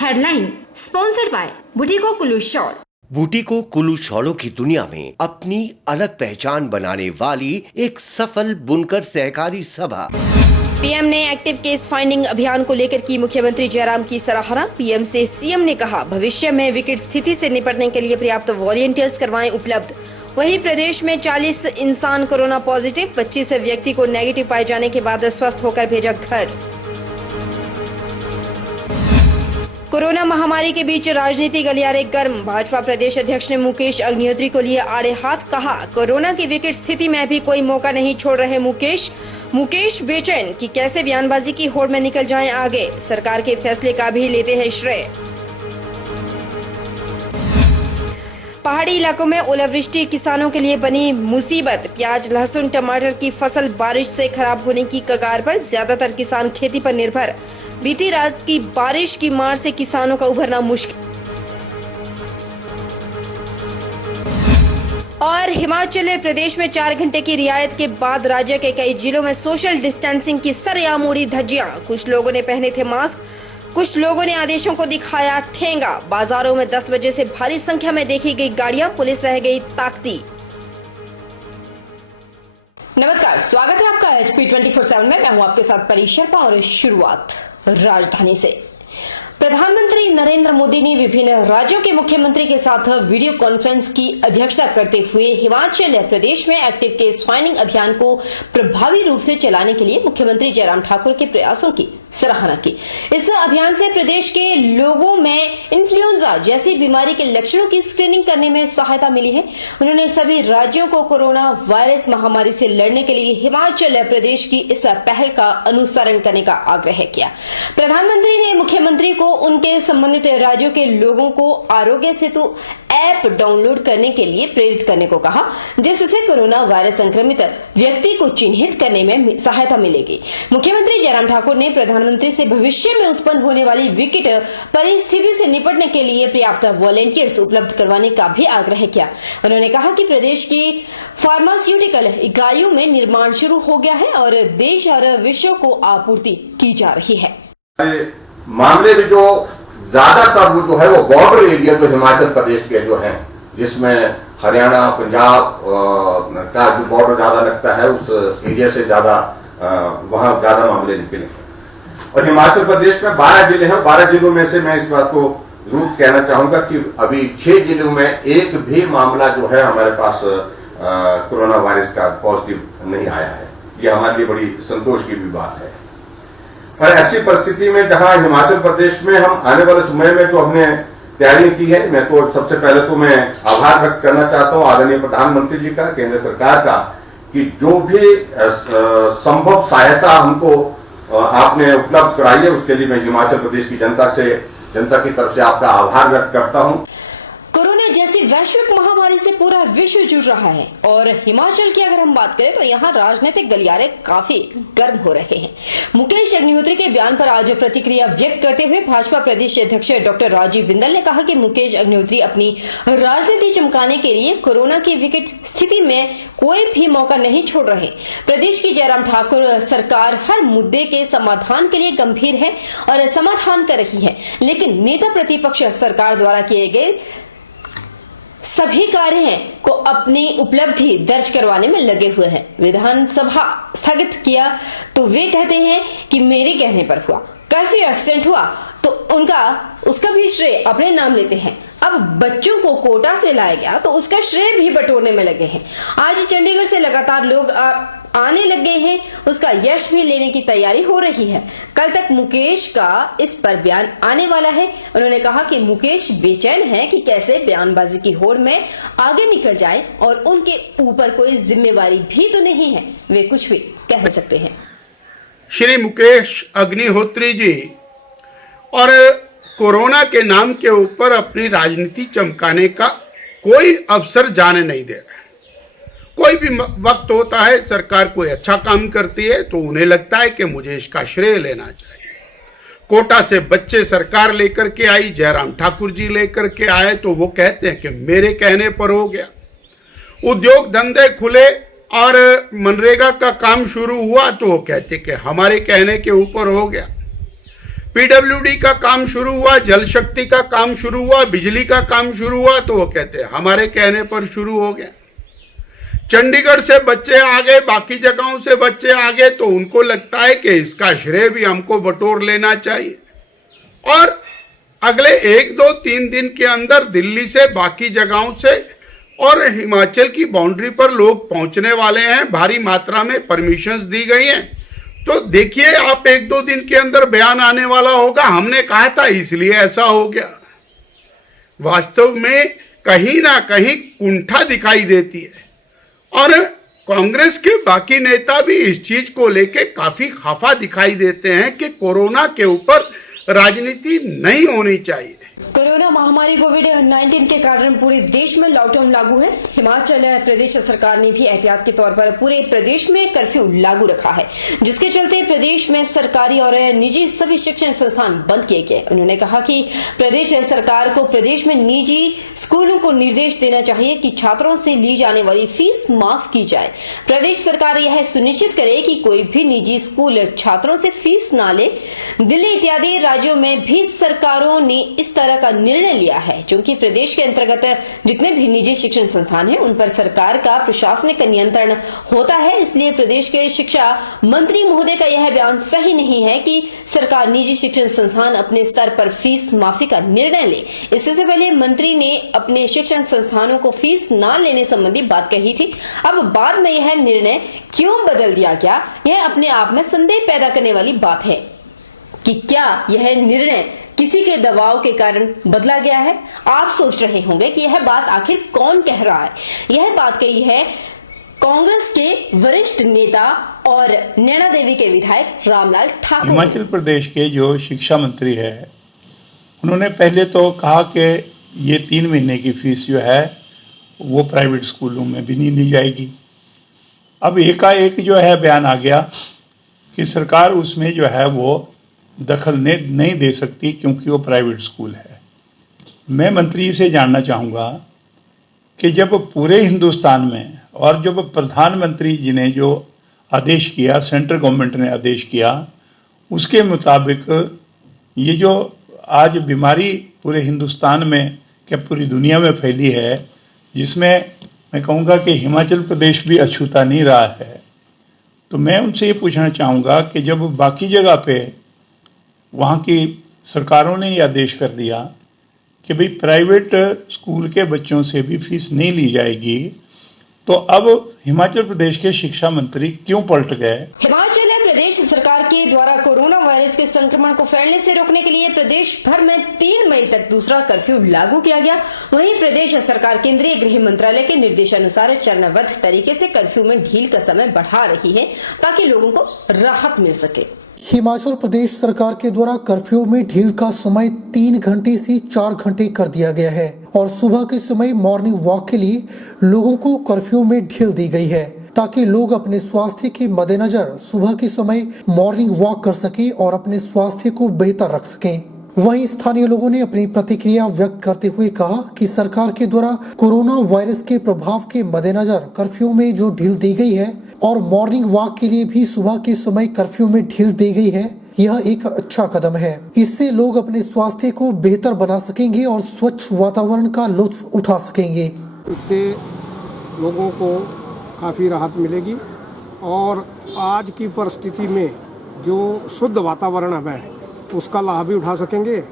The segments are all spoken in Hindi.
Headline sponsored by Bhuttico Kullu shawl. Bhuttico Kullu शॉलों की दुनिया में अपनी अलग पहचान बनाने वाली एक सफल बुनकर सहकारी सभा। पीएम ने एक्टिव केस फाइंडिंग अभियान को लेकर की मुख्यमंत्री जयराम की सराहना। पीएम से सीएम ने कहा भविष्य में विकट स्थिति से निपटने के लिए पर्याप्त वॉलंटियर्स करवाएं उपलब्ध। वहीं प्रदेश में 40 इंसान कोरोना पॉजिटिव, 25 व्यक्ति को नेगेटिव पाए जाने के बाद स्वस्थ होकर भेजा घर। कोरोना महामारी के बीच राजनीति गलियारे गर्म। भाजपा प्रदेश अध्यक्ष ने मुकेश अग्निहोत्री को लिए आड़े हाथ। कहा कोरोना की विकट स्थिति में भी कोई मौका नहीं छोड़ रहे मुकेश बेचैन कि कैसे बयानबाजी की होड़ में निकल जाएं आगे। सरकार के फैसले का भी लेते हैं श्रेय। पहाड़ी इलाकों में ओलावृष्टि किसानों के लिए बनी मुसीबत। प्याज, लहसुन, टमाटर की फसल बारिश से खराब होने की कगार पर। ज्यादातर किसान खेती पर निर्भर। बीती रात की बारिश की मार से किसानों का उभरना मुश्किल। और हिमाचल प्रदेश में 4 घंटे की रियायत के बाद राज्य के कई जिलों में सोशल डिस्टेंसिंग की सरेआम उड़ी धज्जियां। कुछ लोगों ने पहने थे मास्क, कुछ लोगों ने आदेशों को दिखाया ठेंगा। बाजारों में 10 बजे से भारी संख्या में देखी गई गाड़ियां, पुलिस रह गई ताकती। नमस्कार, स्वागत है आपका HP 24/7 में। मैं हूं आपके साथ परी शर्मा और शुरुआत राजधानी से। प्रधानमंत्री नरेंद्र मोदी ने विभिन्न राज्यों के मुख्यमंत्री के साथ वीडियो कॉन्फ्रेंस की अध्यक्षता करते हुए हिमाचल प्रदेश में एक्टिव केस फाइंडिंग अभियान को प्रभावी रूप से चलाने के लिए मुख्यमंत्री जयराम ठाकुर के प्रयासों की सराहना की। इस अभियान से प्रदेश के लोगों में इन्फ्लुएंजा जैसी बीमारी के लक्षणों की स्क्रीनिंग करने में सहायता मिली है। उन्होंने सभी राज्यों को कोरोना वायरस महामारी से लड़ने के लिए हिमाचल प्रदेश की इस पहल का अनुसरण करने का आग्रह किया। प्रधानमंत्री ने मुख्यमंत्री को उनके संबंधित राज्यों के लोगों को आरोग्य सेतु ऐप डाउनलोड करने के लिए प्रेरित करने को कहा, जिससे कोरोना वायरस संक्रमित व्यक्ति को चिन्हित करने में सहायता मिलेगी। मुख्यमंत्री जयराम ठाकुर ने प्रधानमंत्री से भविष्य में उत्पन्न होने वाली विकट परिस्थिति से निपटने के लिए पर्याप्त वॉलंटियर्स उपलब्ध करवाने का भी आग्रह किया। उन्होंने कहा कि प्रदेश की फार्मास्यूटिकल इकाइयों में निर्माण शुरू हो गया है और देश और विश्व को आपूर्ति की जा रही है। मामले में जो ज्यादातर वो जो है वो बॉर्डर एरिया जो हिमाचल प्रदेश के जो हैं, जिसमें हरियाणा, पंजाब का जो बॉर्डर ज्यादा लगता है, उस एरिया से ज्यादा वहां ज्यादा मामले निकले। और हिमाचल प्रदेश में 12 जिले हैं। 12 जिलों में से मैं इस बात को जरूर कहना चाहूंगा कि अभी 6 जिलों में एक भी मामला जो है हमारे पास कोरोना वायरस का पॉजिटिव नहीं आया है। ये हमारे लिए बड़ी संतोष की भी बात है। और ऐसी परिस्थिति में जहां हिमाचल प्रदेश में हम आने वाले समय में जो हमने तैयारी की है, मैं तो सबसे पहले तो मैं आभार व्यक्त करना चाहता हूं आदरणीय प्रधानमंत्री जी का, केंद्र सरकार का, कि जो भी संभव सहायता हमको आपने उपलब्ध कराई है, उसके लिए मैं हिमाचल प्रदेश की जनता की तरफ से आपका आभार व्यक्त करता हूं। कोरोना जैसी वैश्विक महामारी से पूरा विश्व जूझ रहा है और हिमाचल की अगर हम बात करें तो यहाँ राजनीतिक गलियारे काफी गर्म हो रहे हैं। मुकेश अग्निहोत्री के बयान पर आज प्रतिक्रिया व्यक्त करते हुए भाजपा प्रदेश अध्यक्ष डॉक्टर राजीव बिंदल ने कहा कि मुकेश अग्निहोत्री अपनी राजनीति चमकाने के लिए कोरोना की विकट स्थिति में कोई भी मौका नहीं छोड़ रहे। प्रदेश की जयराम ठाकुर सरकार हर मुद्दे के समाधान के लिए गंभीर है और समाधान कर रही है, लेकिन नेता प्रतिपक्ष सरकार द्वारा किए गए सभी कार्य को अपनी उपलब्धि दर्ज करवाने में लगे हुए हैं। विधानसभा स्थगित किया तो वे कहते हैं कि मेरे कहने पर हुआ। कर्फ्यू एक्सटेंड हुआ तो उसका भी श्रेय अपने नाम लेते हैं। अब बच्चों को कोटा से लाया गया तो उसका श्रेय भी बटोरने में लगे हैं। आज चंडीगढ़ से लगातार लोग आने लग गए हैं, उसका यश भी लेने की तैयारी हो रही है। कल तक मुकेश का इस पर बयान आने वाला है। उन्होंने कहा कि मुकेश बेचैन है कि कैसे बयानबाजी की होड़ में आगे निकल जाए और उनके ऊपर कोई जिम्मेवारी भी तो नहीं है, वे कुछ भी कह सकते हैं। श्री मुकेश अग्निहोत्री जी और कोरोना के नाम के ऊपर अपनी राजनीति चमकाने का कोई अवसर जाने नहीं दे रहे। कोई भी वक्त होता है, सरकार कोई अच्छा काम करती है तो उन्हें लगता है कि मुझे इसका श्रेय लेना चाहिए। कोटा से बच्चे सरकार लेकर के आई, जयराम ठाकुर जी लेकर के आए तो वो कहते हैं कि मेरे कहने पर हो गया। उद्योग धंधे खुले और मनरेगा का काम शुरू हुआ तो वो कहते कि हमारे कहने के ऊपर हो गया। पीडब्ल्यूडी का काम शुरू हुआ, जल शक्ति का काम शुरू हुआ, बिजली का काम शुरू हुआ, तो वो कहते हैं हमारे कहने पर शुरू हो गया। चंडीगढ़ से बच्चे आ गए, बाकी जगहों से बच्चे आ गए, तो उनको लगता है कि इसका श्रेय भी हमको बटोर लेना चाहिए। और अगले 1, 2, 3 दिन के अंदर दिल्ली से, बाकी जगहों से और हिमाचल की बाउंड्री पर लोग पहुंचने वाले हैं। भारी मात्रा में परमिशंस दी गई हैं। तो देखिए आप 1-2 दिन के अंदर बयान आने वाला होगा, हमने कहा था इसलिए ऐसा हो गया। वास्तव में कहीं ना कहीं कुंठा दिखाई देती है और कांग्रेस के बाकी नेता भी इस चीज को लेके काफी खफा दिखाई देते हैं कि कोरोना के ऊपर राजनीति नहीं होनी चाहिए। कोरोना महामारी कोविड-19 के कारण पूरे देश में लॉकडाउन लागू है। हिमाचल प्रदेश सरकार ने भी एहतियात के तौर पर पूरे प्रदेश में कर्फ्यू लागू रखा है, जिसके चलते प्रदेश में सरकारी और निजी सभी शिक्षण संस्थान बंद किए गए। उन्होंने कहा कि प्रदेश सरकार को प्रदेश में निजी स्कूलों को निर्देश देना चाहिए कि छात्रों से ली जाने वाली फीस माफ की जाए। प्रदेश सरकार यह सुनिश्चित करे कि कोई भी निजी स्कूल छात्रों से फीस न ले। दिल्ली इत्यादि राज्यों में भी सरकारों ने इस तरह का निर्णय लिया है, क्योंकि प्रदेश के अंतर्गत जितने भी निजी शिक्षण संस्थान हैं उन पर सरकार का प्रशासनिक नियंत्रण होता है। इसलिए प्रदेश के शिक्षा मंत्री महोदय का यह बयान सही नहीं है कि सरकार निजी शिक्षण संस्थान अपने स्तर पर फीस माफी का निर्णय ले। इससे पहले मंत्री ने अपने शिक्षण संस्थानों को फीस न लेने संबंधी बात कही थी। अब बाद में यह निर्णय क्यों बदल दिया गया, यह अपने आप में संदेह पैदा करने वाली बात है कि क्या यह निर्णय किसी के दबाव के कारण बदला गया है। आप सोच रहे होंगे कि यह बात आखिर कौन कह रहा है। यह बात कही है कांग्रेस के वरिष्ठ नेता और नैना देवी के विधायक रामलाल ठाकुर। हिमाचल प्रदेश के जो शिक्षा मंत्री है, उन्होंने पहले तो कहा कि ये 3 महीने की फीस जो है वो प्राइवेट स्कूलों में भी नहीं ली जाएगी। अब एकाएक जो है बयान आ गया कि सरकार उसमें जो है वो दखल नहीं दे सकती क्योंकि वो प्राइवेट स्कूल है। मैं मंत्री से जानना चाहूँगा कि जब पूरे हिंदुस्तान में और जब प्रधानमंत्री जी ने जो आदेश किया, सेंट्रल गवर्नमेंट ने आदेश किया, उसके मुताबिक ये जो आज बीमारी पूरे हिंदुस्तान में क्या पूरी दुनिया में फैली है, जिसमें मैं कहूँगा कि हिमाचल प्रदेश भी अछूता नहीं रहा है, तो मैं उनसे ये पूछना चाहूँगा कि जब बाकी जगह पे वहाँ की सरकारों ने ये आदेश कर दिया कि भाई प्राइवेट स्कूल के बच्चों से भी फीस नहीं ली जाएगी, तो अब हिमाचल प्रदेश के शिक्षा मंत्री क्यों पलट गए? हिमाचल प्रदेश सरकार के द्वारा कोरोना वायरस के संक्रमण को फैलने से रोकने के लिए प्रदेश भर में 3 मई तक दूसरा कर्फ्यू लागू किया गया। वहीं प्रदेश सरकार केंद्रीय गृह मंत्रालय के निर्देशानुसार चरणबद्ध तरीके से कर्फ्यू में ढील का समय बढ़ा रही है ताकि लोगों को राहत मिल सके। हिमाचल प्रदेश सरकार के द्वारा कर्फ्यू में ढील का समय 3 घंटे से 4 घंटे कर दिया गया है और सुबह के समय मॉर्निंग वॉक के लिए लोगों को कर्फ्यू में ढील दी गई है ताकि लोग अपने स्वास्थ्य के मद्देनजर सुबह के समय मॉर्निंग वॉक कर सकें और अपने स्वास्थ्य को बेहतर रख सकें। वहीं स्थानीय लोगों ने अपनी प्रतिक्रिया व्यक्त करते हुए कहा कि सरकार के द्वारा कोरोना वायरस के प्रभाव के मद्देनजर कर्फ्यू में जो ढील दी गई है और मॉर्निंग वॉक के लिए भी सुबह के समय कर्फ्यू में ढील दी गई है, यह एक अच्छा कदम है। इससे लोग अपने स्वास्थ्य को बेहतर बना सकेंगे और स्वच्छ वातावरण का लुत्फ उठा सकेंगे। इससे लोगों को काफ़ी राहत मिलेगी और आज की परिस्थिति में जो शुद्ध वातावरण है उसका लाभ भी उठा सकेंगे।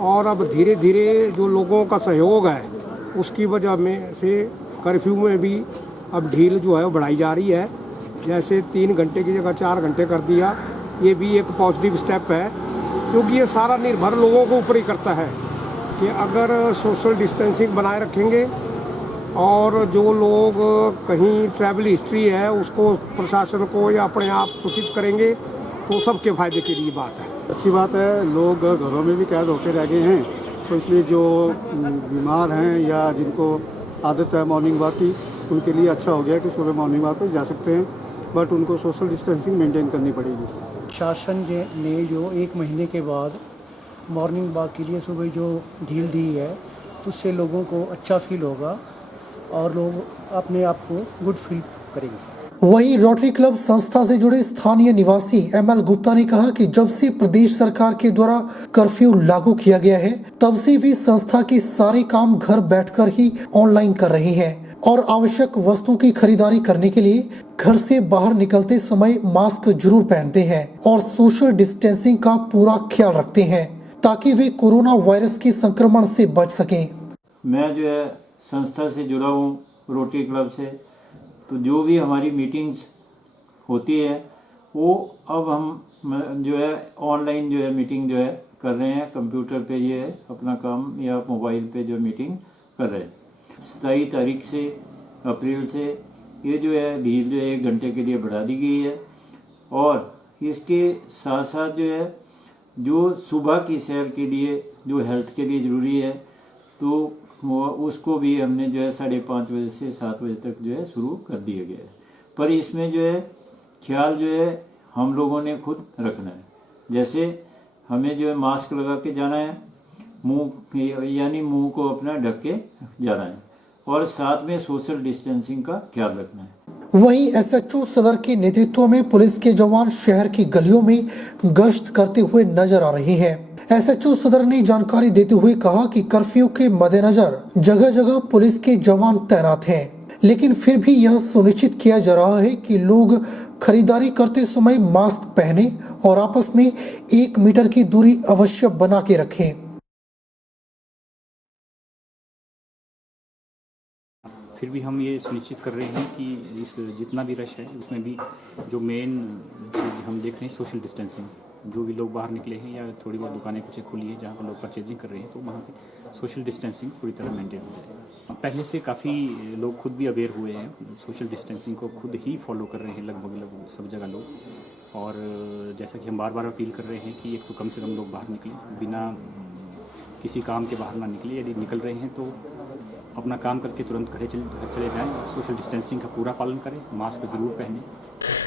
और अब धीरे धीरे जो लोगों का सहयोग है उसकी वजह में से कर्फ्यू में भी अब ढील जो है वो बढ़ाई जा रही है। जैसे 3 घंटे की जगह 4 घंटे कर दिया, ये भी एक पॉजिटिव स्टेप है, क्योंकि ये सारा निर्भर लोगों को ऊपर ही करता है कि अगर सोशल डिस्टेंसिंग बनाए रखेंगे और जो लोग कहीं ट्रैवल हिस्ट्री है उसको प्रशासन को या अपने आप सूचित करेंगे तो सबके फायदे के लिए बात है। अच्छी बात है, लोग घरों में भी कैद होकर रह गए हैं, तो इसलिए जो बीमार हैं या जिनको आदत है मॉर्निंग वॉक की, उनके लिए अच्छा हो गया कि सुबह मॉर्निंग वॉक पर जा सकते हैं, बट उनको सोशल डिस्टेंसिंग मेंटेन करनी पड़ेगी। शासन ने जो 1 महीने के बाद मॉर्निंग वॉक के लिए सुबह जो ढील दी है, उससे लोगों को अच्छा फील होगा और लोग अपने आप को गुड फील करेंगे। वहीं रोटरी क्लब संस्था से जुड़े स्थानीय निवासी ML गुप्ता ने कहा कि जब से प्रदेश सरकार के द्वारा कर्फ्यू लागू किया गया है, तब से भी संस्था के सारे काम घर बैठकर ही ऑनलाइन कर रहे हैं और आवश्यक वस्तुओं की खरीदारी करने के लिए घर से बाहर निकलते समय मास्क जरूर पहनते हैं और सोशल डिस्टेंसिंग का पूरा ख्याल रखते हैं ताकि वे कोरोना वायरस के संक्रमण से बच सकें। मैं जो है संस्था से जुड़ा हूँ, रोटरी क्लब से, तो जो भी हमारी मीटिंग्स होती है वो अब हम जो है ऑनलाइन जो है मीटिंग जो है कर रहे हैं। कंप्यूटर पे ये अपना काम या मोबाइल पे जो मीटिंग कर रहे हैं। 27 तारीख से अप्रैल से ये जो है ढील जो है 1 घंटे के लिए बढ़ा दी गई है और इसके साथ साथ जो है जो सुबह की सैर के लिए जो हेल्थ के लिए ज़रूरी है तो उसको भी हमने जो है 5:30 बजे से 7 बजे तक जो है शुरू कर दिया गया है। पर इसमें जो है ख्याल जो है हम लोगों ने खुद रखना है। जैसे हमें जो है मास्क लगा के जाना है, मुंह को अपना ढक के जाना है और साथ में सोशल डिस्टेंसिंग का ख्याल रखना है। वहीं SHO सदर के नेतृत्व में पुलिस के जवान शहर की गलियों में गश्त करते हुए नजर आ रहे हैं। SHO सदर ने जानकारी देते हुए कहा कि कर्फ्यू के मद्देनजर जगह जगह पुलिस के जवान तैनात हैं, लेकिन फिर भी यह सुनिश्चित किया जा रहा है कि लोग खरीदारी करते समय मास्क पहने और आपस में 1 मीटर की दूरी अवश्य बना के रखें। फिर भी हम ये सुनिश्चित कर रहे हैं कि इस जितना भी रश है उसमें भी जो मेन चीज़ हम देख रहे हैं सोशल डिस्टेंसिंग। जो भी लोग बाहर निकले हैं या थोड़ी बहुत दुकानें कुछ खुली है जहाँ पर लोग परचेजिंग कर रहे हैं तो वहाँ पे सोशल डिस्टेंसिंग पूरी तरह मेंटेन हो जाए। पहले से काफ़ी लोग खुद भी अवेयर हुए हैं, सोशल डिस्टेंसिंग को खुद ही फॉलो कर रहे हैं लगभग सब जगह लोग। और जैसा कि हम बार बार अपील कर रहे हैं कि एक तो कम से कम लोग बाहर निकलें, बिना किसी काम के बाहर ना निकले। यदि निकल रहे हैं तो अपना काम करके तुरंत घर चले जाएं, सोशल डिस्टेंसिंग का पूरा पालन करें, मास्क जरूर पहनें।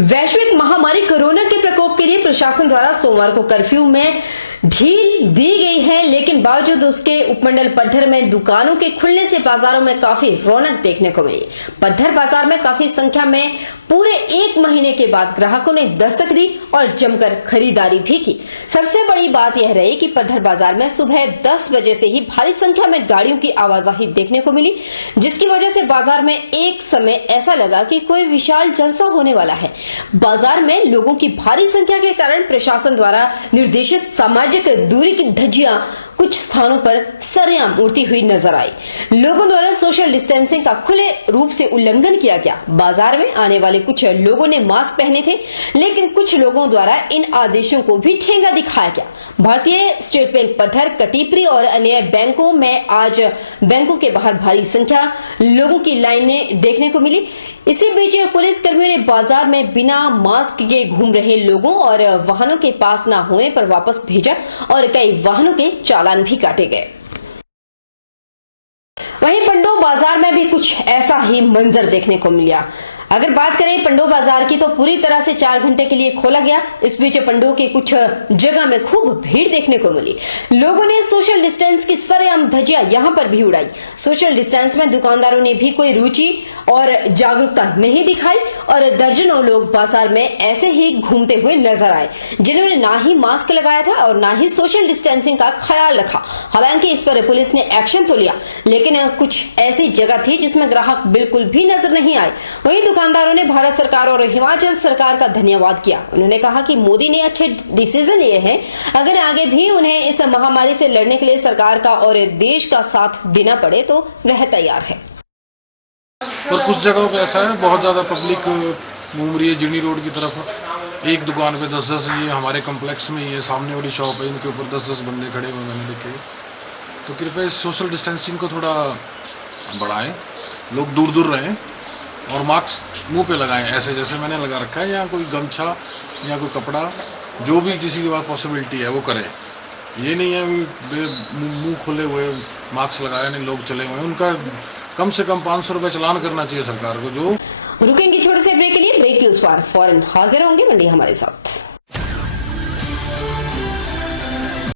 वैश्विक महामारी कोरोना के प्रकोप के लिए प्रशासन द्वारा सोमवार को कर्फ्यू में ढील दी गई है, लेकिन बावजूद उसके उपमंडल पद्धर में दुकानों के खुलने से बाजारों में काफी रौनक देखने को मिली। पद्धर बाजार में काफी संख्या में पूरे 1 महीने के बाद ग्राहकों ने दस्तक दी और जमकर खरीदारी भी की। सबसे बड़ी बात यह रही कि पद्धर बाजार में सुबह 10 बजे से ही भारी संख्या में गाड़ियों की आवाजाही देखने को मिली, जिसकी वजह से बाजार में एक समय ऐसा लगा कि कोई विशाल जलसा होने वाला है। बाजार में लोगों की भारी संख्या के कारण प्रशासन द्वारा निर्देशित सामाजिक दूरी की धज्जियां कुछ स्थानों पर सरेआम उड़ती हुई नजर आई। लोगों द्वारा सोशल डिस्टेंसिंग का खुले रूप से उल्लंघन किया गया। बाजार में आने वाले कुछ लोगों ने मास्क पहने थे, लेकिन कुछ लोगों द्वारा इन आदेशों को भी ठेंगा दिखाया गया। भारतीय स्टेट बैंक पद्धर, कटीपरी और अन्य बैंकों में आज बैंकों के बाहर भारी संख्या लोगों की लाइनें देखने को मिली। इसी बीच पुलिस कर्मियों ने बाजार में बिना मास्क के घूम रहे लोगों और वाहनों के पास न होने पर वापस भेजा और कई वाहनों के चालान भी काटे गए। वहीं पंडो बाजार में भी कुछ ऐसा ही मंजर देखने को मिला। अगर बात करें पंडो बाजार की तो पूरी तरह से 4 घंटे के लिए खोला गया। इस बीच पंडो के कुछ जगह में खूब भीड़ देखने को मिली। लोगों ने सोशल डिस्टेंस की सरेआम धज्जियां यहां पर भी उड़ाई। सोशल डिस्टेंस में दुकानदारों ने भी कोई रुचि और जागरूकता नहीं दिखाई और दर्जनों लोग बाजार में ऐसे ही घूमते हुए नजर आए, जिन्होंने ना ही मास्क लगाया था और ना ही सोशल डिस्टेंसिंग का ख्याल रखा। हालांकि इस पर पुलिस ने एक्शन तो लिया, लेकिन कुछ ऐसी जगह थी जिसमें ग्राहक बिल्कुल भी नजर नहीं आए। वहीं दुकानदारों ने भारत सरकार और हिमाचल सरकार का धन्यवाद किया। उन्होंने कहा कि मोदी ने अच्छे डिसीजन लिए हैं। अगर आगे भी उन्हें इस महामारी से लड़ने के लिए सरकार का और देश का साथ देना पड़े तो वह तैयार है। और कुछ जगहों पे ऐसा है, बहुत ज़्यादा पब्लिक घूम रही है जिनी रोड की तरफ। एक दुकान पे 10-10, ये हमारे कम्प्लेक्स में ये सामने वाली शॉप है, इनके ऊपर 10-10 बंदे खड़े हुए मैंने देखे। तो कृपया सोशल डिस्टेंसिंग को थोड़ा बढ़ाएं, लोग दूर दूर रहें और मास्क मुंह पे लगाएं, ऐसे जैसे मैंने लगा रखा है, या कोई गमछा या कोई कपड़ा, जो भी किसी के पास पॉसिबिलिटी है वो करें। ये नहीं है मुंह खोले हुए मास्क लगाए नहीं लोग चले हुए। उनका कम से कम 500 रुपये चालान करना चाहिए सरकार को। जो रुकेंगे छोटे से ब्रेक के लिए, ब्रेक के उस पार फौरन हाजिर होंगे मंडी हमारे साथ।